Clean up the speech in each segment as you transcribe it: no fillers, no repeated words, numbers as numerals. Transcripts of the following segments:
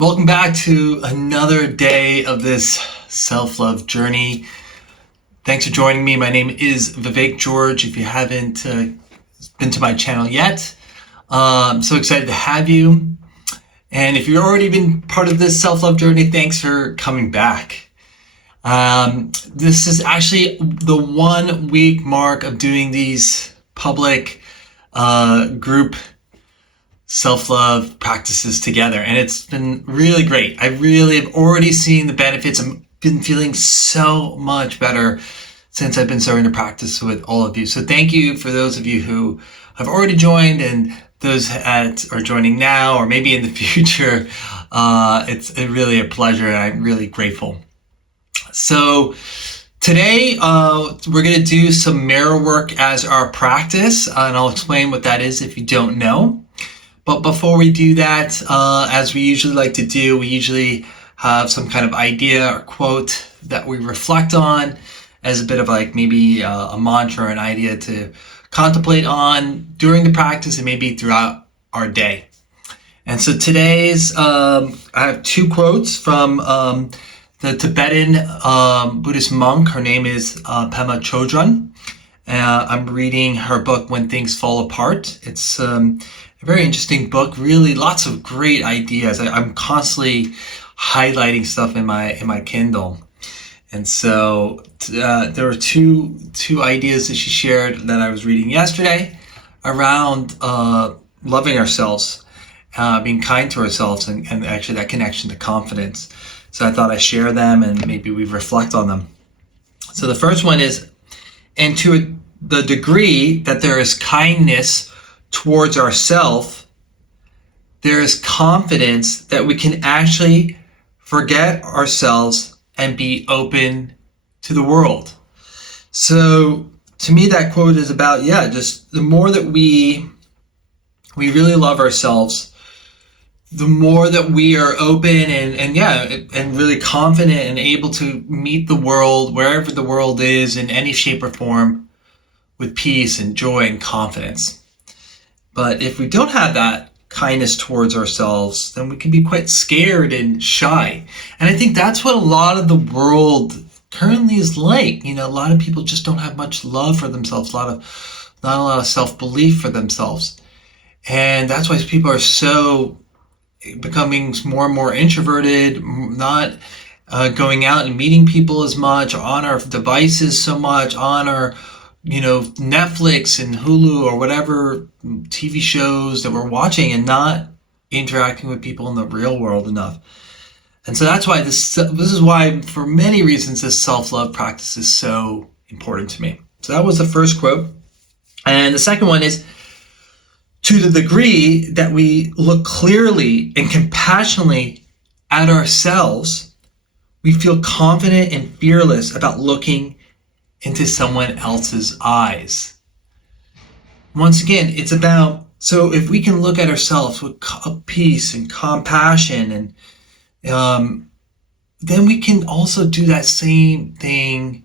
Welcome back to another day of this self-love journey. Thanks for joining me. My name is Vivek George. If you haven't been to my channel yet, I'm so excited to have you. And if you've already been part of this self-love journey, thanks for coming back. This is actually the 1 week mark of doing these public group self-love practices together, and it's been really great. I really have already seen the benefits. I've been feeling so much better since I've been starting to practice with all of you. So thank you for those of you who have already joined and those that are joining now or maybe in the future. It's really a pleasure, and I'm really grateful. So today we're going to do some mirror work as our practice, and I'll explain what that is if you don't know. But before we do that, as we usually like to do, we usually have some kind of idea or quote that we reflect on as a bit of like maybe a mantra or an idea to contemplate on during the practice and maybe throughout our day. And so today's, I have 2 quotes from the Tibetan Buddhist monk. Her name is Pema Chödrön. I'm reading her book, When Things Fall Apart. It's a very interesting book, really lots of great ideas. I'm constantly highlighting stuff in my Kindle. And so there were two ideas that she shared that I was reading yesterday around loving ourselves, being kind to ourselves, and actually that connection to confidence. So I thought I'd share them and maybe we reflect on them. So the first one is, and to the degree that there is kindness towards ourselves, there is confidence that we can actually forget ourselves and be open to the world. So to me, that quote is about, just the more that we really love ourselves, the more that we are open and really confident and able to meet the world, wherever the world is, in any shape or form, with peace and joy and confidence. But if we don't have that kindness towards ourselves, then we can be quite scared and shy. And I think that's what a lot of the world currently is like. A lot of people just don't have much love for themselves, not a lot of self-belief for themselves. And that's why people are so becoming more and more introverted, not going out and meeting people as much, on our devices so much, on our Netflix and Hulu or whatever TV shows that we're watching, and not interacting with people in the real world enough. And so that's why this is why, for many reasons, this self-love practice is so important to me. So that was the first quote. And the second one is, to the degree that we look clearly and compassionately at ourselves, we feel confident and fearless about looking into someone else's eyes. Once again, it's about, so if we can look at ourselves with peace and compassion, and then we can also do that same thing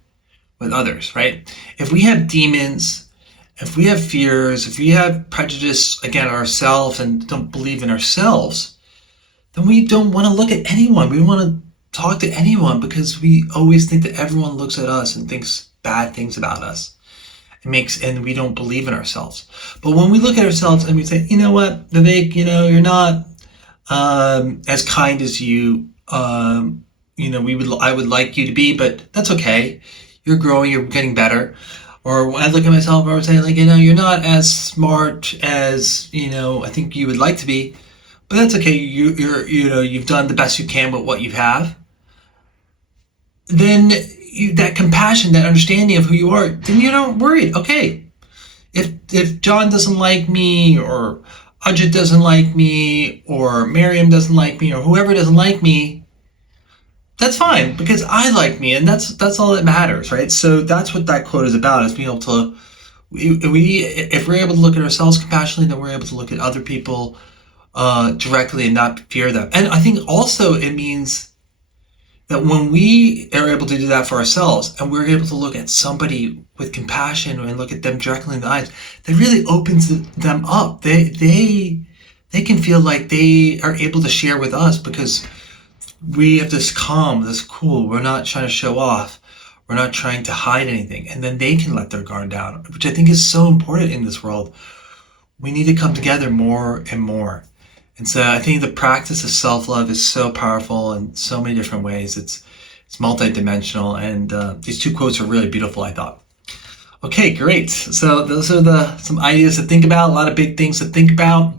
with others, right? If we have demons, if we have fears, if we have prejudice against ourselves and don't believe in ourselves, then we don't want to look at anyone. We don't want to talk to anyone, because we always think that everyone looks at us and thinks bad things about us. And we don't believe in ourselves. But when we look at ourselves and we say, you know what, Vivek, you're not as kind as I would like you to be, but that's okay. You're growing, you're getting better. Or when I look at myself, I would say, you're not as smart as, I think you would like to be, but that's okay. You've done the best you can with what you have. Then that compassion, that understanding of who you are, then you're not worried. Okay, if John doesn't like me, or Ajit doesn't like me, or Miriam doesn't like me, or whoever doesn't like me, that's fine, because I like me, and that's all that matters, right? So that's what that quote is about, is being able to, if we're able to look at ourselves compassionately, then we're able to look at other people directly and not fear them. And I think also it means that when we are able to do that for ourselves, and we're able to look at somebody with compassion and look at them directly in the eyes, that really opens them up. They they can feel like they are able to share with us because we have this calm, this cool. We're not trying to show off. We're not trying to hide anything. And then they can let their guard down, which I think is so important in this world. We need to come together more and more. And so I think the practice of self-love is so powerful in so many different ways. It's multidimensional, and these two quotes are really beautiful, I thought. Okay, great. So those are some ideas to think about, a lot of big things to think about.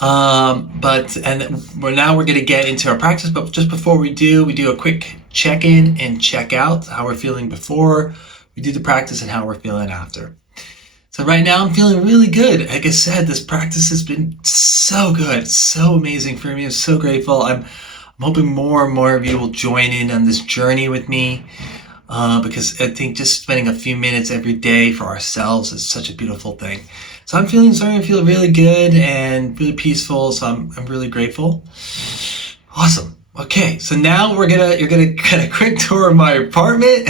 We're going to get into our practice, but just before we do a quick check-in and check out how we're feeling before we do the practice and how we're feeling after. So right now I'm feeling really good. Like I said, this practice has been so good, so amazing for me. I'm so grateful. I'm hoping more and more of you will join in on this journey with me, because I think just spending a few minutes every day for ourselves is such a beautiful thing. So I'm starting to feel really good and really peaceful. So I'm really grateful. Awesome. Okay, so now you're gonna get a quick tour of my apartment.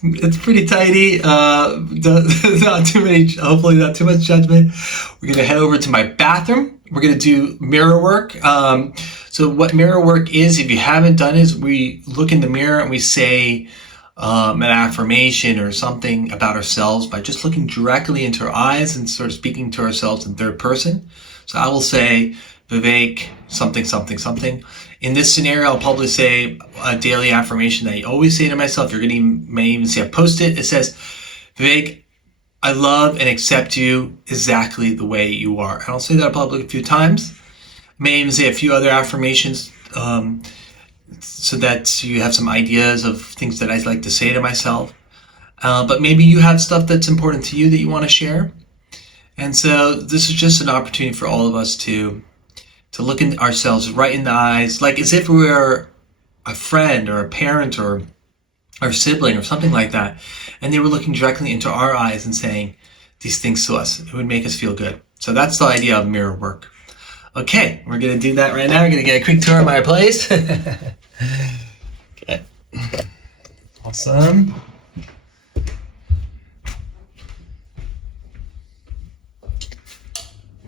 It's pretty tidy. Not too many. Hopefully, not too much judgment. We're gonna head over to my bathroom. We're gonna do mirror work. So what mirror work is, if you haven't done it, is we look in the mirror and we say an affirmation or something about ourselves by just looking directly into our eyes and sort of speaking to ourselves in third person. So I will say, Vivek, something, something, something. In this scenario, I'll probably say a daily affirmation that I always say to myself. May even see a post-it. It says, Vivek, I love and accept you exactly the way you are. And I'll say that probably a few times. I may even say a few other affirmations so that you have some ideas of things that I like to say to myself. But maybe you have stuff that's important to you that you want to share. And so this is just an opportunity for all of us to look in ourselves right in the eyes, like as if we were a friend or a parent or our sibling or something like that, and they were looking directly into our eyes and saying these things to us. It would make us feel good. So that's the idea of mirror work. Okay, we're going to do that right now. We're going to get a quick tour of my place. Okay. Awesome.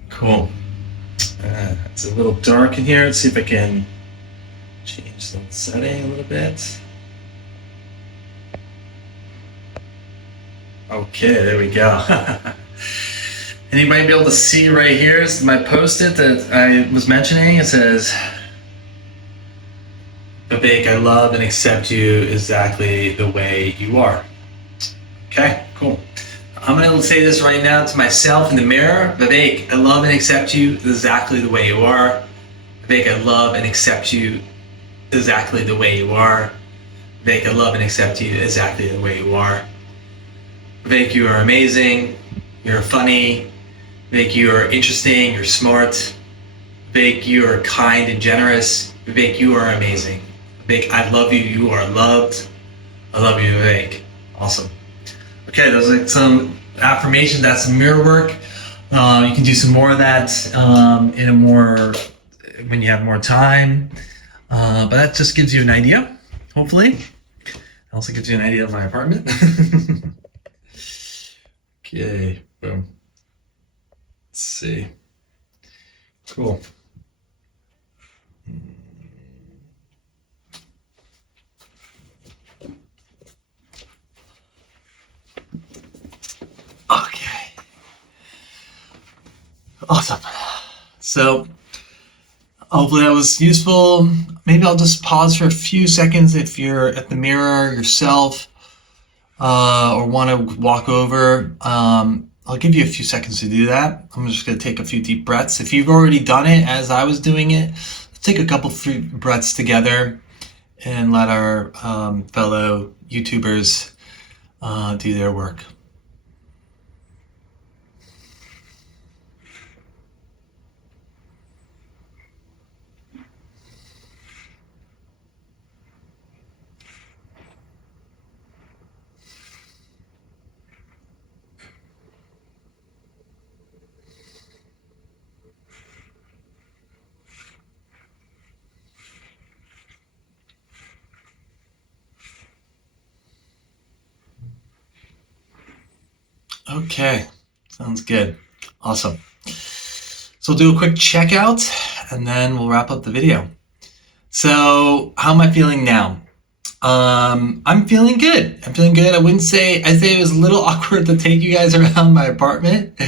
Cool. It's a little dark in here. Let's see if I can change the setting a little bit. Okay, there we go. Anybody be able to see right here? This is my post-it that I was mentioning. It says, Vivek, I love and accept you exactly the way you are. Okay, cool. I'm going to say this right now to myself in the mirror. Vivek, I love and accept you exactly the way you are. Vivek, I love and accept you exactly the way you are. Vivek, I love and accept you exactly the way you are. Vivek, you are amazing. You're funny. Vivek, you are interesting. You're smart. Vivek, you are kind and generous. Vivek, you are amazing. Vivek, I love you. You are loved. I love you, Vivek. Awesome. Okay, those are some affirmations. That's some mirror work. You can do some more of that when you have more time. But that just gives you an idea, hopefully. It also gives you an idea of my apartment. Okay, boom. Let's see. Cool. Okay. Awesome. So hopefully that was useful. Maybe I'll just pause for a few seconds if you're at the mirror yourself or want to walk over. I'll give you a few seconds to do that. I'm just going to take a few deep breaths. If you've already done it as I was doing it, let's take a couple few breaths together and let our fellow YouTubers do their work. Okay, sounds good. Awesome. So we'll do a quick checkout and then we'll wrap up the video. So how am I feeling now? I'm feeling good. I'm feeling good. I'd say it was a little awkward to take you guys around my apartment,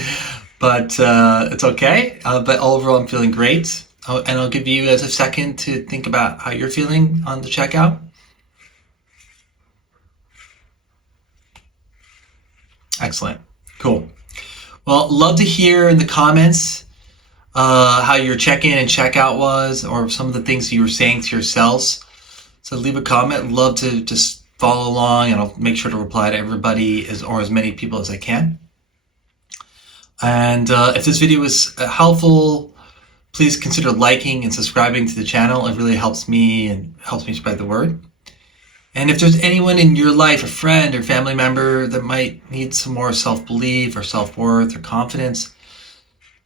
but it's okay. But overall, I'm feeling great. And I'll give you guys a second to think about how you're feeling on the checkout. Excellent. Cool. Well, love to hear in the comments how your check-in and checkout was, or some of the things you were saying to yourselves. So leave a comment. Love to just follow along, and I'll make sure to reply to everybody or as many people as I can. And if this video was helpful, please consider liking and subscribing to the channel. It really helps me and helps me spread the word. And if there's anyone in your life, a friend or family member that might need some more self-belief or self-worth or confidence,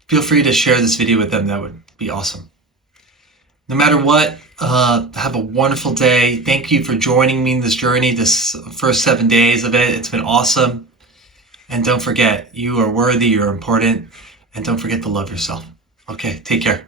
feel free to share this video with them. That would be awesome. No matter what, have a wonderful day. Thank you for joining me in this journey, this first 7 days of it. It's been awesome. And don't forget, you are worthy, you're important, and don't forget to love yourself. Okay, take care.